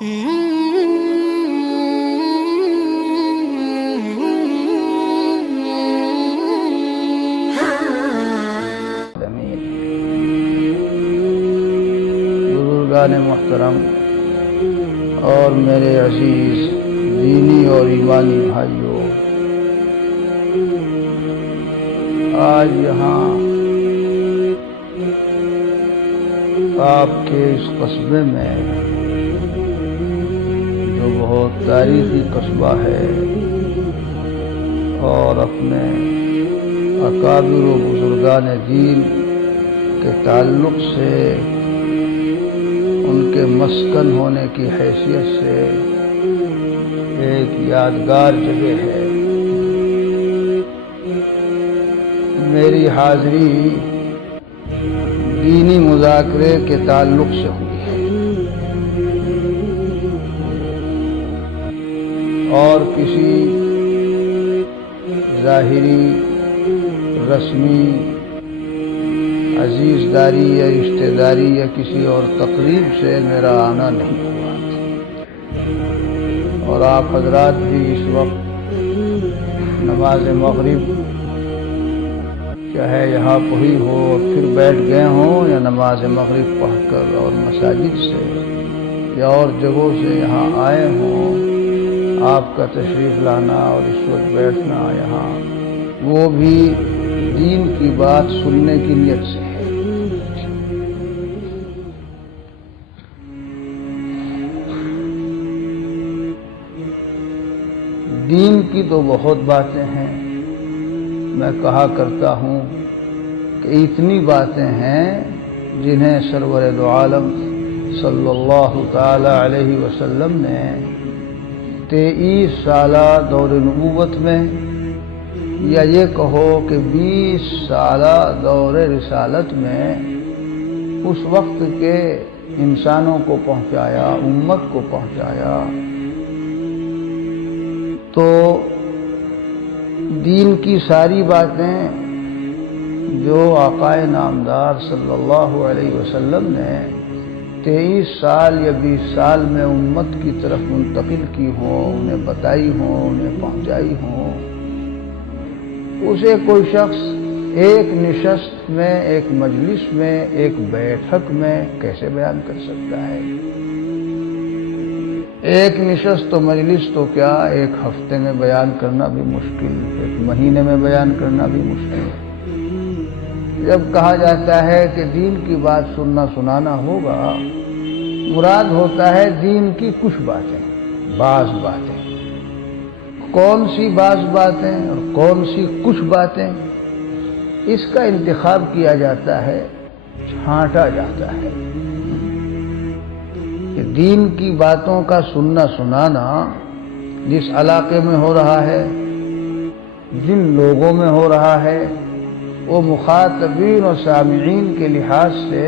بزرگان محترم اور میرے عزیز دینی اور ایمانی بھائیوں، آج یہاں آپ کے اس قصبے میں جو بہت تاریخی قصبہ ہے اور اپنے اکابر و بزرگان دین کے تعلق سے، ان کے مسکن ہونے کی حیثیت سے ایک یادگار جگہ ہے۔ میری حاضری دینی مذاکرے کے تعلق سے ہوئی ہے اور کسی ظاہری رسمی عزیز داری یا رشتہ داری یا کسی اور تقریب سے میرا آنا نہیں ہوا، اور آپ حضرات بھی اس وقت نماز مغرب چاہے یہاں پڑھی ہو اور پھر بیٹھ گئے ہوں، یا نماز مغرب پڑھ کر اور مساجد سے یا اور جگہوں سے یہاں آئے ہوں، آپ کا تشریف لانا اور اس وقت بیٹھنا یہاں، وہ بھی دین کی بات سننے کی نیت سے ہے۔ دین کی تو بہت باتیں ہیں، میں کہا کرتا ہوں کہ اتنی باتیں ہیں جنہیں سرور دو عالم صلی اللہ تعالی علیہ وسلم نے 23 سالہ دور نبوت میں، یا یہ کہو کہ 20 سالہ دور رسالت میں اس وقت کے انسانوں کو پہنچایا، امت کو پہنچایا۔ تو دین کی ساری باتیں جو آقا نامدار صلی اللہ علیہ وسلم نے 23 سال یا 20 سال میں امت کی طرف منتقل کی ہوں، انہیں بتائی ہوں، انہیں پہنچائی ہوں، اسے کوئی شخص ایک نشست میں، ایک مجلس میں، ایک بیٹھک میں کیسے بیان کر سکتا ہے؟ ایک نشست و مجلس تو کیا، ایک ہفتے میں بیان کرنا بھی مشکل، ایک مہینے میں بیان کرنا بھی مشکل۔ جب کہا جاتا ہے کہ دین کی بات سننا سنانا ہوگا، مراد ہوتا ہے دین کی کچھ باتیں، بعض باتیں۔ کون سی بعض باتیں اور کون سی کچھ باتیں، اس کا انتخاب کیا جاتا ہے، چھانٹا جاتا ہے کہ دین کی باتوں کا سننا سنانا جس علاقے میں ہو رہا ہے، جن لوگوں میں ہو رہا ہے، وہ مخاطبین اور سامعین کے لحاظ سے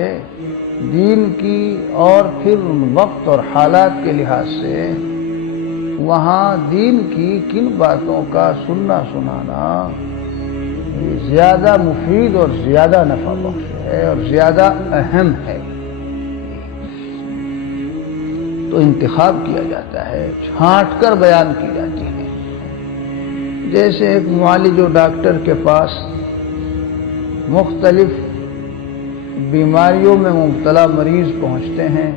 دین کی اور پھر وقت اور حالات کے لحاظ سے وہاں دین کی کن باتوں کا سننا سنانا زیادہ مفید اور زیادہ نفع بخش ہے اور زیادہ اہم ہے، تو انتخاب کیا جاتا ہے، چھانٹ کر بیان کی جاتی ہے۔ جیسے ایک معالج و ڈاکٹر کے پاس مختلف بیماریوں میں مبتلا مریض پہنچتے ہیں،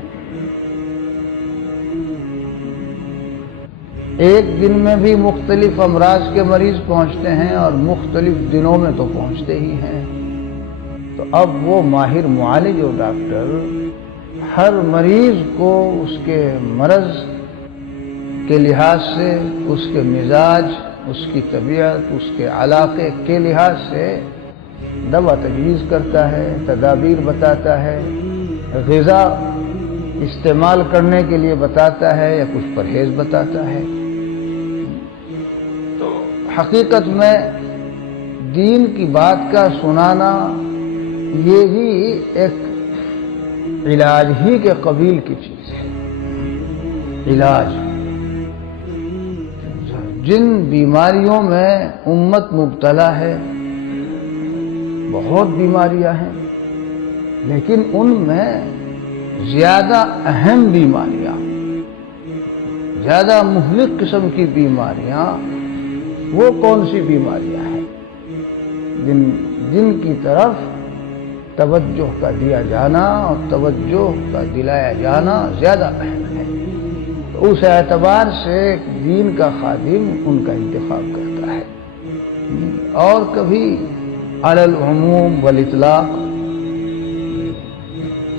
ایک دن میں بھی مختلف امراض کے مریض پہنچتے ہیں اور مختلف دنوں میں تو پہنچتے ہی ہیں۔ تو اب وہ ماہر معالج و ڈاکٹر ہر مریض کو اس کے مرض کے لحاظ سے، اس کے مزاج، اس کی طبیعت، اس کے علاقے کے لحاظ سے دوا تجویز کرتا ہے، تدابیر بتاتا ہے، غذا استعمال کرنے کے لیے بتاتا ہے یا کچھ پرہیز بتاتا ہے۔ تو حقیقت میں دین کی بات کا سنانا یہ بھی ایک علاج ہی کے قبیل کی چیز ہے۔ علاج جن بیماریوں میں امت مبتلا ہے، بہت بیماریاں ہیں، لیکن ان میں زیادہ اہم بیماریاں زیادہ مہلک قسم کی بیماریاں وہ کون سی بیماریاں ہیں جن کی طرف توجہ کا دیا جانا اور توجہ کا دلایا جانا زیادہ اہم ہے. تو اس اعتبار سے دین کا خادم ان کا انتخاب کرتا ہے. اور کبھی علی العموم والاطلاق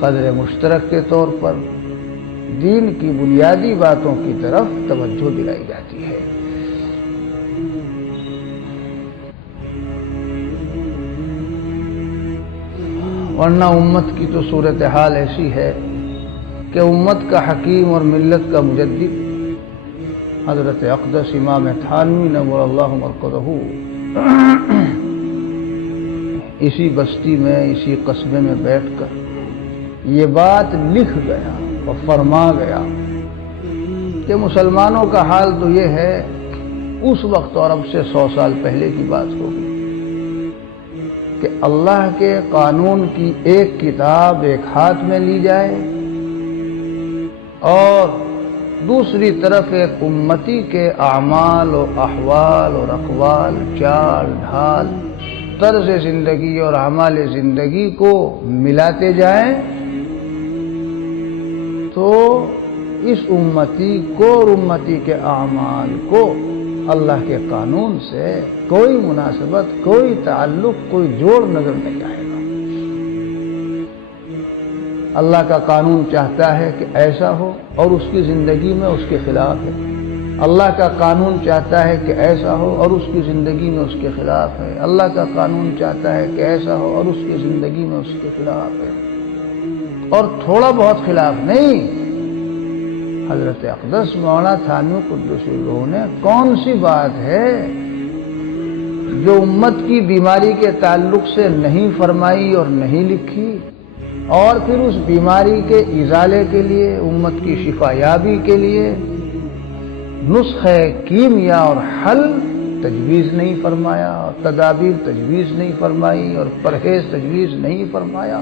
قدر مشترک کے طور پر دین کی بنیادی باتوں کی طرف توجہ دلائی جاتی ہے. ورنہ امت کی تو صورتحال ایسی ہے کہ امت کا حکیم اور ملت کا مجدد حضرت اقدس امام تھانوی نور اللہ مرقدہ اسی بستی میں اسی قصبے میں بیٹھ کر یہ بات لکھ گیا اور فرما گیا کہ مسلمانوں کا حال تو یہ ہے، اس وقت اور اب سے 100 سال پہلے کی بات ہوگی، کہ اللہ کے قانون کی ایک کتاب ایک ہاتھ میں لی جائے اور دوسری طرف ایک امتی کے اعمال و احوال اور اقوال، چال ڈھال، طرز زندگی اور اعمال زندگی کو ملاتے جائیں تو اس امتی کو اور امتی کے اعمال کو اللہ کے قانون سے کوئی مناسبت، کوئی تعلق، کوئی جوڑ نظر نہیں آئے گا. اللہ کا قانون چاہتا ہے کہ ایسا ہو اور اس کی زندگی میں اس کے خلاف ہے. اللہ کا قانون چاہتا ہے کہ ایسا ہو اور اس کی زندگی میں اس کے خلاف ہے. اللہ کا قانون چاہتا ہے کہ ایسا ہو اور اس کی زندگی میں اس کے خلاف ہے. اور تھوڑا بہت خلاف نہیں. حضرت اقدس مولانا تھانوی قدس اللہ نے کون سی بات ہے جو امت کی بیماری کے تعلق سے نہیں فرمائی اور نہیں لکھی، اور پھر اس بیماری کے ازالے کے لیے، امت کی شفا یابی کے لیے نسخہ کیمیا اور حل تجویز نہیں فرمایا، اور تدابیر تجویز نہیں فرمائی، اور پرہیز تجویز نہیں فرمایا.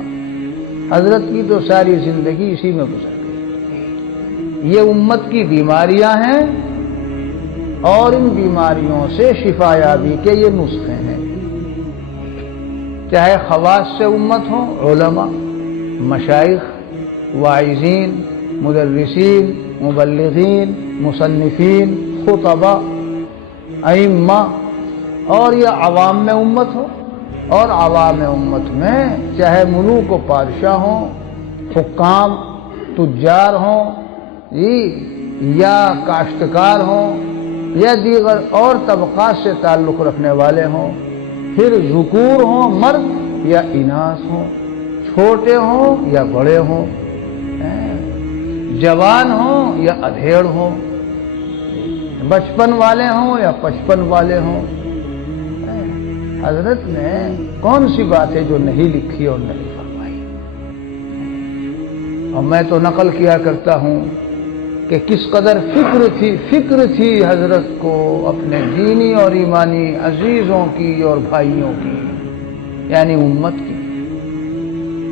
حضرت کی تو ساری زندگی اسی میں گزر گئی. یہ امت کی بیماریاں ہیں اور ان بیماریوں سے شفا یابی کے یہ نسخے ہیں. چاہے خواص سے امت ہوں، علماء، مشائخ، واعظین، مدرسین، مبلغین، مصنفین، خطباء، ائمہ، اور یہ عوام میں امت ہو، اور عوام امت میں چاہے ملوک و بادشاہ ہوں، حکام، تجار ہوں، یا کاشتکار ہوں، یا دیگر اور طبقات سے تعلق رکھنے والے ہوں، پھر ذکور ہوں مرد یا اناث ہوں، چھوٹے ہوں یا بڑے ہوں، جوان ہوں یا ادھیڑ ہوں، بچپن والے ہوں یا 55 والے ہوں. حضرت نے کون سی بات ہے جو نہیں لکھی اور نہیں فرمائی؟ اور میں تو نقل کیا کرتا ہوں کہ کس قدر فکر تھی حضرت کو اپنے دینی اور ایمانی عزیزوں کی اور بھائیوں کی، یعنی امت کی.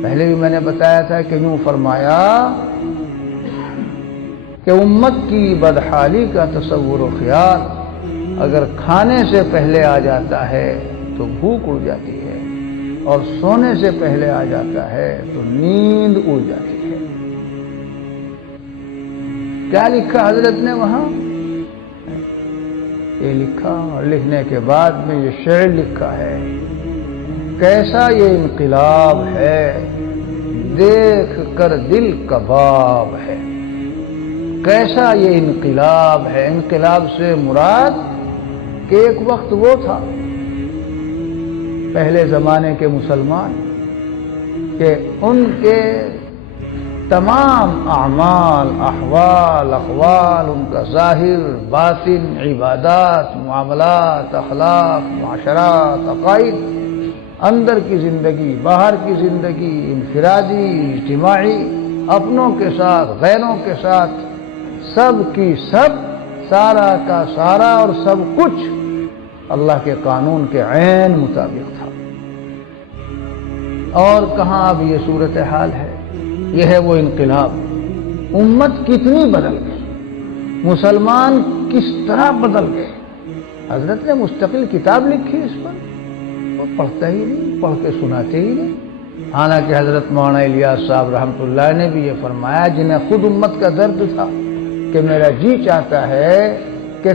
پہلے بھی میں نے بتایا تھا کہ یوں فرمایا کہ امت کی بدحالی کا تصور و خیال اگر کھانے سے پہلے آ جاتا ہے تو بھوک اڑ جاتی ہے، اور سونے سے پہلے آ جاتا ہے تو نیند اڑ جاتی ہے. کیا لکھا حضرت نے وہاں؟ یہ لکھا، اور لکھنے کے بعد میں یہ شعر لکھا ہے: کیسا یہ انقلاب ہے دیکھ کر دل کباب ہے. کیسا یہ انقلاب ہے. انقلاب سے مراد کہ ایک وقت وہ تھا پہلے زمانے کے مسلمان کہ ان کے تمام اعمال، احوال، اقوال، ان کا ظاہر، باطن، عبادات، معاملات، اخلاق، معاشرات، عقائد، اندر کی زندگی، باہر کی زندگی، انفرادی، اجتماعی، اپنوں کے ساتھ، غیروں کے ساتھ، سب کی سب، سارا کا سارا اور سب کچھ اللہ کے قانون کے عین مطابق تھا. اور کہاں اب یہ صورتحال ہے؟ یہ ہے وہ انقلاب. امت کتنی بدل گئی، مسلمان کس طرح بدل گئے. حضرت نے مستقل کتاب لکھی اس پر، وہ پڑھتا ہی نہیں، پڑھ کے سناتے ہی نہیں. حالانکہ حضرت مولانا الیاس صاحب رحمۃ اللہ نے بھی یہ فرمایا، جنہیں خود امت کا درد تھا کہ میرا جی چاہتا ہے کہ